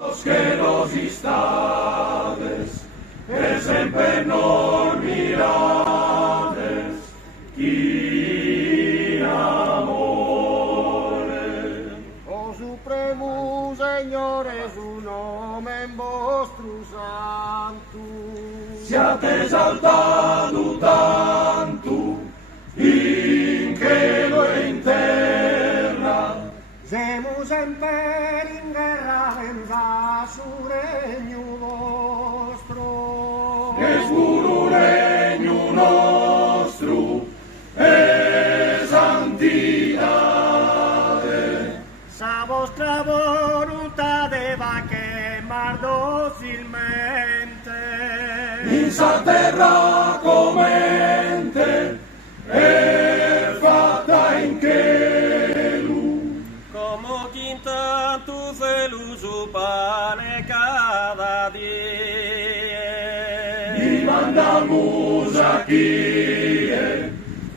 Que nos istades, e sempre non mirades, chi amore. O Supremo Signore, su nome vostro santo, siate esaltato tanto, in cielo e in terra, siamo sempre in guerra senza su regno vostro. che puro regno nostro e santità. Sa vostra volontà va quemar docilmente In sa terra comente e fatta in cielo. como quintanto celuso pane cada día. Y mandamos aquí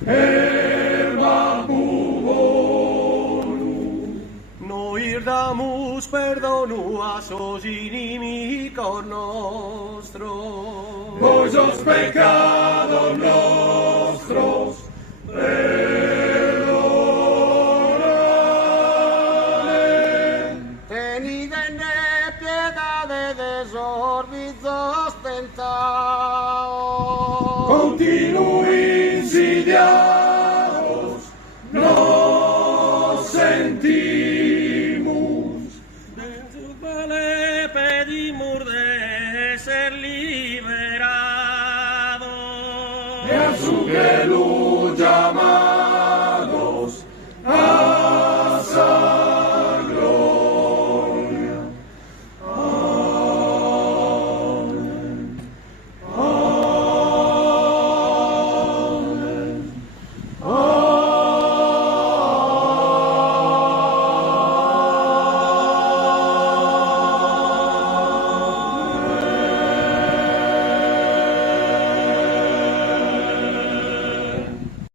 el vacuolo. No ir damos perdono a sos inimigos nuestros. Pues los pecados nuestros perdonale. Tenid en piedad de desorbitos tentados. Continui insidiados nos sentimos. En su vale pedimos de ser liberados. E a su que